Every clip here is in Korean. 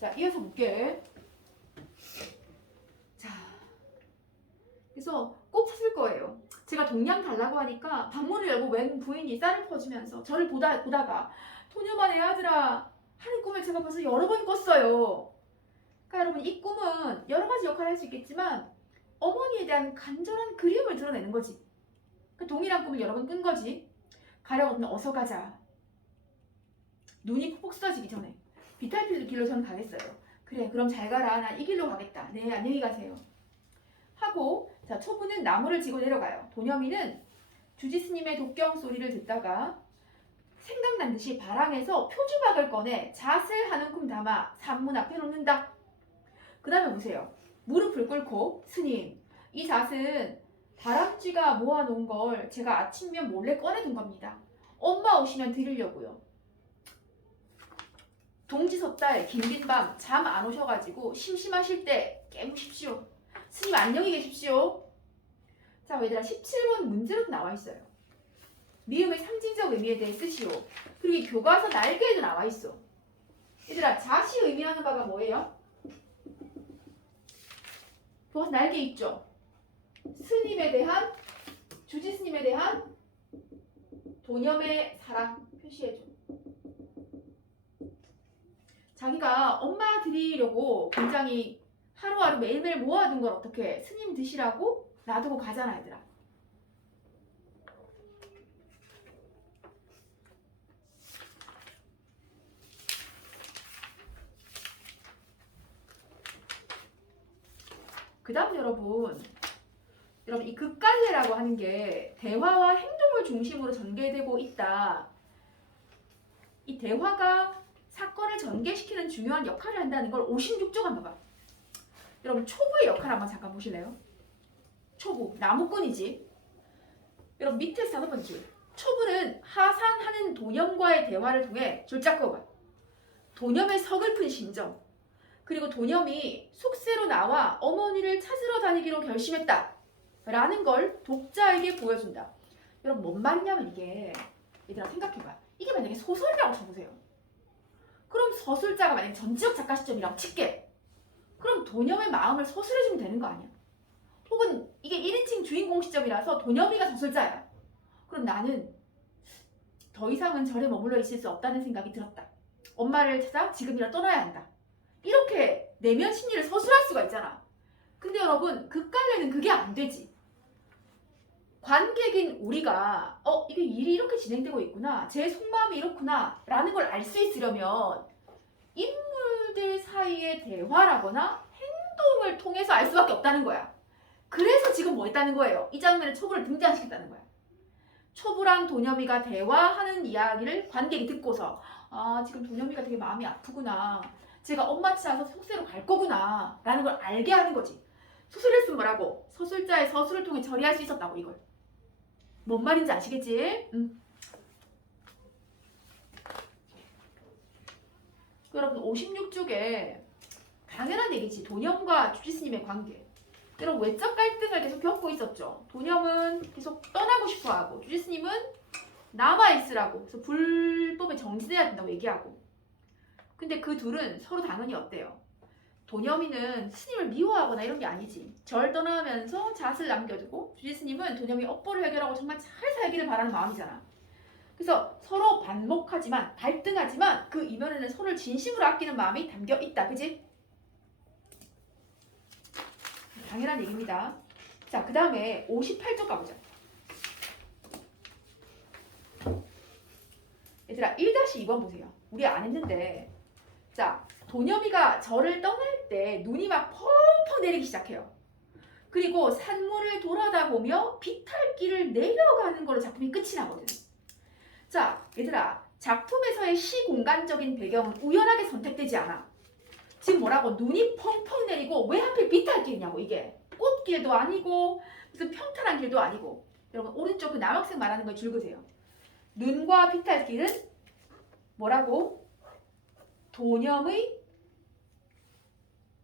자, 이어서 볼게. 자, 그래서 꼭 찾을 거예요. 제가 동양 달라고 하니까 방문을 열고 웬 부인이 쌀을 퍼주면서 저를 보다가 토녀만 내 아들아 하는 꿈을 제가 벌써 여러 번 꿨어요. 그러니까 여러분, 이 꿈은 여러 가지 역할을 할 수 있겠지만 어머니에 대한 간절한 그리움을 드러내는 거지. 그 동일한 꿈을 여러 번 꾼 거지. 가려거든 어서 가자. 눈이 푹푹 쏟아지기 전에 비탈필드 길로 저는 가겠어요. 그래, 그럼 잘 가라. 난 이 길로 가겠다. 네, 안녕히 가세요. 하고, 자, 초부는 나무를 지고 내려가요. 도녀미는 주지스님의 독경 소리를 듣다가 생각난 듯이 바람에서 표주박을 꺼내 잣을 한 움큼 담아 산문 앞에 놓는다. 그 다음에 보세요. 무릎을 꿇고, 스님, 이 잣은 다람쥐가 모아놓은 걸 제가 아침면 몰래 꺼내둔 겁니다. 엄마 오시면 드리려고요. 동지섣달 긴긴 밤 잠 안 오셔가지고 심심하실 때 깨무십시오. 스님 안녕히 계십시오. 자, 얘들아, 17번 문제로도 나와 있어요. 미음의 상징적 의미에 대해 쓰시오. 그리고 이 교과서 날개에도 나와 있어. 얘들아, 잣이 의미하는 바가 뭐예요? 교과서 날개 있죠? 스님에 대한, 주지스님에 대한 도념의 사랑 표시해줘. 자기가 엄마 드리려고 굉장히 하루하루 매일매일 모아둔 걸 어떻게 스님 드시라고 놔두고 가잖아, 얘들아. 그 다음 여러분 이 극갈래라고 하는 게 대화와 행동을 중심으로 전개되고 있다. 이 대화가 사건을 전개시키는 중요한 역할을 한다는 걸 56조가 봐봐. 여러분, 초부의 역할 한번 잠깐 보실래요? 초부, 나무꾼이지. 여러분, 밑에서 5번째. 초부는 하산하는 도념과의 대화를 통해 줄잡고 도념의 서글픈 심정, 그리고 도념이 속세로 나와 어머니를 찾으러 다니기로 결심했다 라는 걸 독자에게 보여준다. 여러분, 뭔 말이냐면 이게, 얘들아 생각해봐. 이게 만약에 소설이라고 쳐보세요. 그럼 서술자가 만약에 전지적 작가 시점이라고 칠게. 그럼 도념의 마음을 서술해주면 되는 거 아니야? 혹은 이게 1인칭 주인공 시점이라서 도념이가 서술자야. 그럼 나는 더 이상은 절에 머물러 있을 수 없다는 생각이 들었다. 엄마를 찾아 지금이라 떠나야 한다. 이렇게 내면 심리를 서술할 수가 있잖아. 근데 여러분, 극갈래는 그게 안 되지. 관객인 우리가 이게 일이 이렇게 진행되고 있구나, 제 속마음이 이렇구나 라는 걸 알 수 있으려면 인물들 사이의 대화라거나 행동을 통해서 알 수밖에 없다는 거야. 그래서 지금 뭐 했다는 거예요? 이 장면에 초부를 등장시켰다는 거야. 초부랑 도념이가 대화하는 이야기를 관객이 듣고서 지금 도념이가 되게 마음이 아프구나, 제가 엄마 찾아서 속세로 갈 거구나 라는 걸 알게 하는 거지. 소설을 쓰면 뭐라고? 서술자의 서술을 통해 처리할 수 있었다고. 이걸 뭔 말인지 아시겠지? 여러분, 56쪽에 당연한 얘기지. 도념과 주지스님의 관계. 여러분, 외적 갈등을 계속 겪고 있었죠. 도념은 계속 떠나고 싶어하고 주지스님은 남아있으라고, 그래서 불법에 정진해야 된다고 얘기하고. 근데 그 둘은 서로 당연히 어때요? 도념이는 스님을 미워하거나 이런 게 아니지. 절 떠나면서 잣을 남겨두고, 주지스님은 도념이 업보를 해결하고 정말 잘 살기를 바라는 마음이잖아. 그래서 서로 반목하지만, 갈등하지만 그 이면에는 서로를 진심으로 아끼는 마음이 담겨 있다. 그지? 당연한 얘기입니다. 자, 그 다음에 58쪽 가보자. 얘들아, 1-2번 보세요. 우리 안 했는데, 자, 도념이가 절을 떠날 때 눈이 막 펑펑 내리기 시작해요. 그리고 산물을 돌아다 보며 비탈길을 내려가는 걸로 작품이 끝이 나거든. 자, 얘들아, 작품에서의 시공간적인 배경은 우연하게 선택되지 않아. 지금 뭐라고? 눈이 펑펑 내리고 왜 하필 비탈길이냐고. 이게 꽃길도 아니고 무슨 평탄한 길도 아니고. 여러분, 오른쪽 그 남학생 말하는 걸 줄 그세요. 눈과 비탈길은 뭐라고? 도념의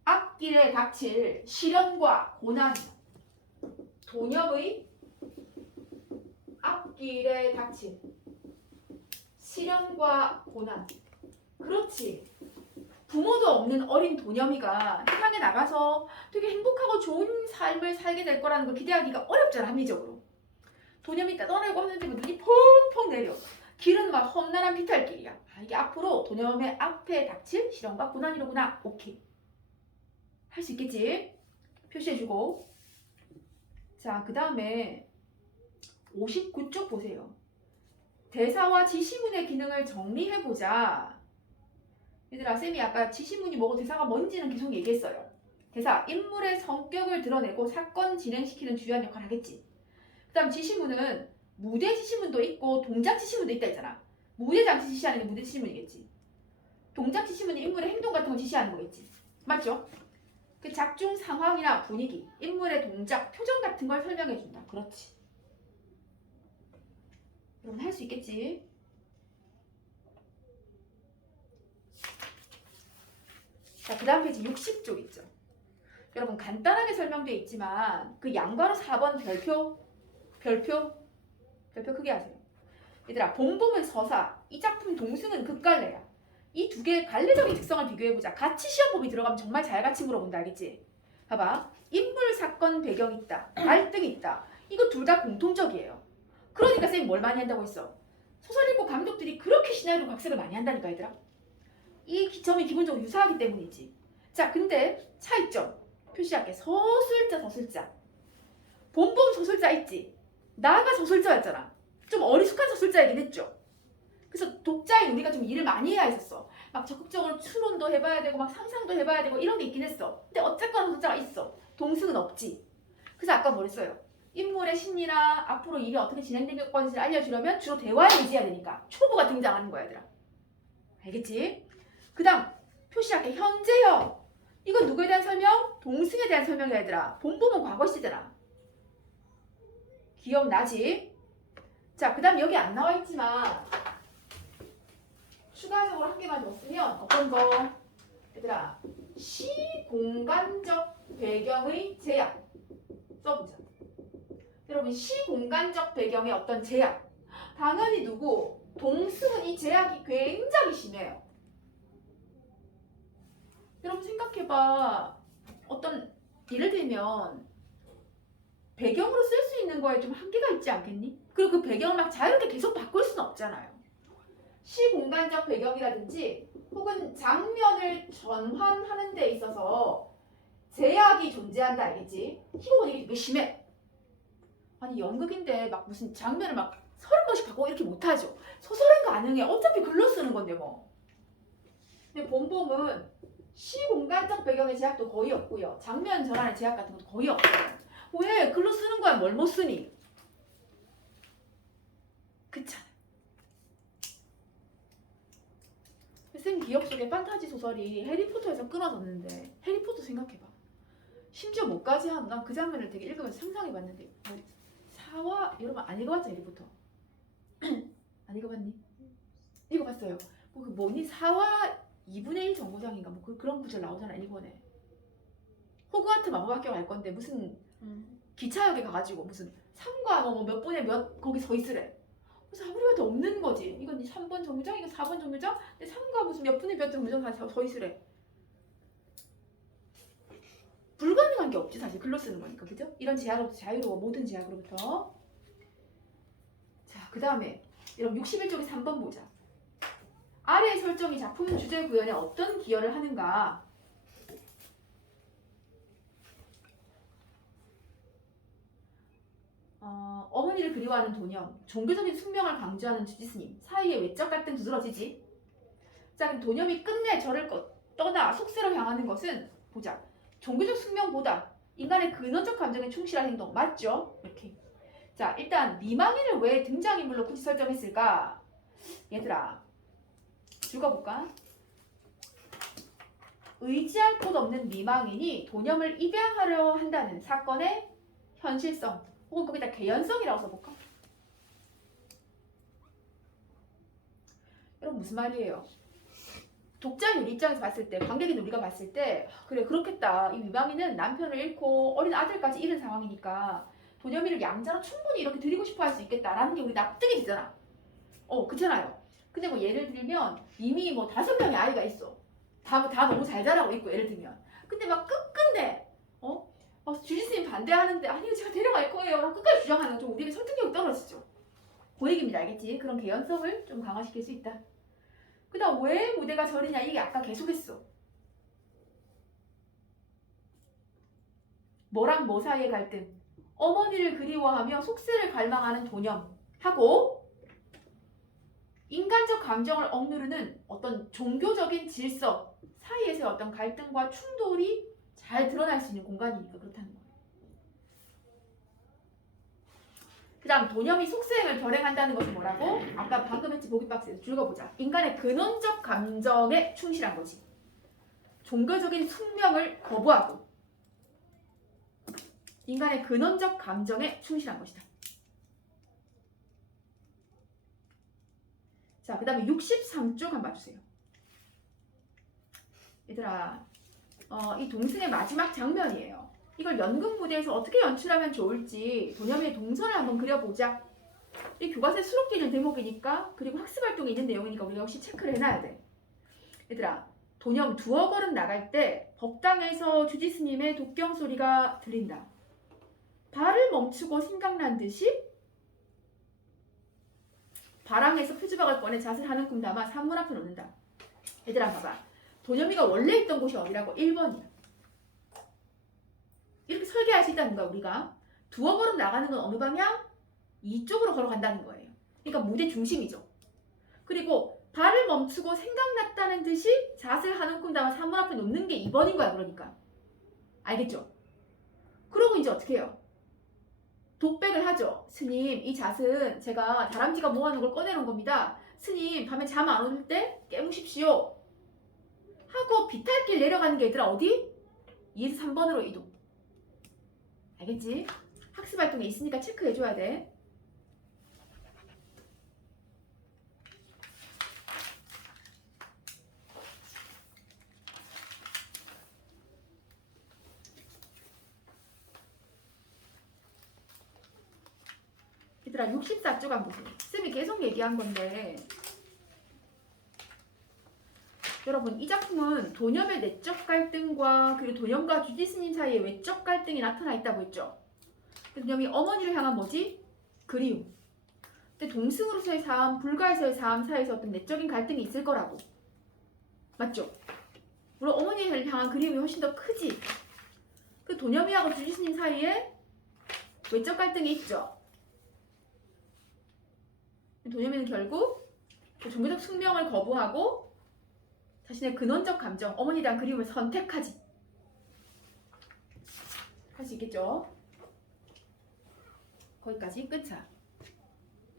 앞길에 닥칠 시련과 고난이요. 도념의 앞길에 닥칠 시련과 고난. 그렇지. 부모도 없는 어린 도념이가 세상에 나가서 되게 행복하고 좋은 삶을 살게 될 거라는 걸 기대하기가 어렵잖아, 합리적으로. 도념이 떠나려고 하는데 눈이 펑펑 내려. 길은 막 험난한 비탈길이야. 이게 앞으로 도념의 앞에 닥칠 시련과 고난이로구나. 오케이. 할 수 있겠지? 표시해주고. 자, 그 다음에 59쪽 보세요. 대사와 지시문의 기능을 정리해보자. 얘들아, 쌤이 아까 지시문이 뭐고 대사가 뭔지는 계속 얘기했어요. 대사, 인물의 성격을 드러내고 사건 진행시키는 주요한 역할을 하겠지. 그 다음 지시문은 무대 지시문도 있고 동작 지시문도 있다 했잖아. 무대 장치 지시하는 게 무대 지시문이겠지. 동작 지시문이 인물의 행동 같은 거 지시하는 거겠지. 맞죠? 그 작중 상황이나 분위기, 인물의 동작, 표정 같은 걸 설명해 준다. 그렇지. 여러분 할 수 있겠지? 자, 그 다음 페이지 60쪽 있죠. 여러분 간단하게 설명되어 있지만 그 양괄호 4번 별표 크게 하세요. 얘들아, 본봉은 서사, 이 작품 동승은 극갈래야. 이 두 개의 갈래적인 특성을 비교해보자. 같이 시험범위 들어가면 정말 잘 같이 물어본다, 알겠지? 봐봐. 인물, 사건, 배경 있다. 갈등이 있다. 이거 둘 다 공통적이에요. 그러니까 쌤이 뭘 많이 한다고 했어? 소설 읽고 감독들이 그렇게 시나리오 각색을 많이 한다니까, 얘들아. 이 점이 기본적으로 유사하기 때문이지. 자, 근데 차이점 표시할게. 서술자. 본범 서술자 있지? 나가 서술자였잖아. 좀 어리숙한 서술자이긴 했죠. 그래서 독자인 우리가 좀 일을 많이 해야 했었어. 막 적극적으로 추론도 해봐야 되고 막 상상도 해봐야 되고 이런 게 있긴 했어. 근데 어쨌거나 서술자가 있어. 동승은 없지. 그래서 아까 뭐랬어요? 인물의 심리나 앞으로 일이 어떻게 진행될 건지를 알려주려면 주로 대화에 의지해야 되니까 초보가 등장하는 거야, 얘들아. 알겠지? 그 다음 표시할게. 현재형. 이건 누구에 대한 설명? 동승에 대한 설명이야, 얘들아. 본범은 과거 시제잖아. 기억나지? 자, 그 다음 여기 안 나와 있지만 추가적으로 한 개만 줬으면 어떤 거? 얘들아, 시공간적 배경의 제약 써보자. 여러분, 시공간적 배경의 어떤 제약. 당연히 누구? 동승은 이 제약이 굉장히 심해요. 여러분 생각해봐. 어떤 예를 들면 배경으로 쓸 수 있는 거에 좀 한계가 있지 않겠니? 그리고 그 배경을 막 자유롭게 계속 바꿀 수는 없잖아요. 시공간적 배경이라든지 혹은 장면을 전환하는 데 있어서 제약이 존재한다, 알겠지? 희곡은 이게 되게 심해. 아니 연극인데 막 무슨 장면을 막 30번씩 바꾸고 이렇게 못하죠. 소설은 가능해. 어차피 글로 쓰는 건데 뭐. 근데 본범은 시공간적 배경의 제약도 거의 없고요. 장면 전환의 제약 같은 것도 거의 없어요. 왜? 글로 쓰는 거야. 뭘 못 쓰니? 그렇잖아. 쌤 기억 속에 판타지 소설이 해리포터에서 끊어졌는데 해리포터 생각해봐. 심지어 뭐까지 한 난 그 장면을 되게 읽으면서 상상해봤는데 뭐 사와 여러분 안 읽어봤죠 해리포터? 안 읽어봤니? 읽어봤어요. 뭐 그 뭐니 사와 2분의 1 정거장인가 뭐 그런 구절 나오잖아 1권에. 호그와트 마법학교 갈 건데 무슨 기차역에 가가지고 무슨 3과 뭐 몇 분에 몇 거기 서 있으래. 그래서 아무리 봐도 없는 거지. 이건 3번 정류장, 이건 4번 정류장, 근데 3과 무슨 몇 분에 몇 정류장 서 있으래. 불가능한 게 없지 사실 글로 쓰는 거니까, 그죠? 이런 제약으로부터 자유로워. 모든 제약으로부터. 자, 그 다음에 여러분 61쪽에 3번 보자. 아래의 설정이 작품 주제 구현에 어떤 기여를 하는가? 어머니를 그리워하는 도념, 종교적인 숙명을 강조하는 주지스님, 사이의 외적 갈등 두드러지지. 자, 그럼 도념이 끝내 저를 떠나 속세로 향하는 것은 보자. 종교적 숙명보다 인간의 근원적 감정에 충실한 행동, 맞죠? 이렇게. 자, 일단 미망인을 왜 등장인물로 굳이 설정했을까? 얘들아, 읽어볼까? 의지할 곳 없는 미망인이 도념을 입양하려 한다는 사건의 현실성, 혹은 거기다 개연성이라고 써볼까? 여러분 무슨 말이에요? 독자인 우리 입장에서 봤을 때, 관객인 우리가 봤을 때 그래 그렇겠다. 이 미망인은 남편을 잃고 어린 아들까지 잃은 상황이니까 도념이를 양자로 충분히 이렇게 드리고 싶어 할 수 있겠다라는 게 우리 납득이 되잖아. 그렇잖아요. 근데 뭐 예를 들면 이미 뭐 5명의 아이가 있어. 다 너무 잘 자라고 있고 예를 들면. 근데 막 끝끝내 주지스님 반대하는데 아니요 제가 데려갈 거예요. 끝까지 주장하는 좀 우리의 설득력이 떨어지죠. 그 얘기입니다. 알겠지? 그런 개연성을 좀 강화시킬 수 있다. 그 다음 왜 무대가 저리냐 이게 아까 계속했어. 뭐랑 뭐 사이의 갈등. 어머니를 그리워하며 속세를 갈망하는 도념하고 인간적 감정을 억누르는 어떤 종교적인 질서 사이에서의 어떤 갈등과 충돌이 잘 드러날 수 있는 공간이니까 그렇다는 거예요. 그 다음 도념이 속세행을 결행한다는 것은 뭐라고? 아까 방금 했지 보기 박스에서 줄거보자. 인간의 근원적 감정에 충실한 거지. 종교적인 숙명을 거부하고 인간의 근원적 감정에 충실한 것이다. 자, 그 다음에 63쪽 한번 봐주세요. 얘들아, 이 동승의 마지막 장면이에요. 이걸 연극 무대에서 어떻게 연출하면 좋을지 도념의 동선을 한번 그려보자. 이 교과서에 수록되어 있는 대목이니까 그리고 학습활동에 있는 내용이니까 우리가 역시 체크를 해놔야 돼. 얘들아, 도념 두어 걸음 나갈 때 법당에서 주지스님의 독경 소리가 들린다. 발을 멈추고 생각난 듯이 바람에서 표주박을 꺼내 잣을 하는 꿈 담아 산문 앞에 놓는다. 얘들아 봐봐. 도념이가 원래 있던 곳이 어디라고? 1번이야. 이렇게 설계할 수 있다는 거야 우리가. 두어 걸음 나가는 건 어느 방향? 이쪽으로 걸어간다는 거예요. 그러니까 무대 중심이죠. 그리고 발을 멈추고 생각났다는 듯이 잣을 하는 꿈 담아 산문 앞에 놓는 게 2번인 거야 그러니까. 알겠죠? 그러고 이제 어떻게 해요? 독백을 하죠. 스님, 이 잣은 제가 다람쥐가 모아놓은 걸 꺼내놓은 겁니다. 스님, 밤에 잠 안 올 때 깨무십시오. 하고 비탈길 내려가는 게 얘들아 어디? 2에서 3번으로 이동. 알겠지? 학습활동에 있으니까 체크해줘야 돼. 얘들아 64쪽 한번 보세요. 쌤이 계속 얘기한 건데 여러분 이 작품은 도념의 내적 갈등과 그리고 도념과 주지스님 사이에 외적 갈등이 나타나 있다고 했죠. 도념이 어머니를 향한 뭐지? 그리움. 근데 동승으로서의 삶, 불가에서의 삶 사이에서 어떤 내적인 갈등이 있을 거라고. 맞죠? 물론 어머니를 향한 그리움이 훨씬 더 크지. 그 도념이하고 주지스님 사이에 외적 갈등이 있죠. 도념이는 결국 종교적 숙명을 거부하고 자신의 근원적 감정, 어머니에 대한 그리움을 선택하지. 할 수 있겠죠? 거기까지 끝차.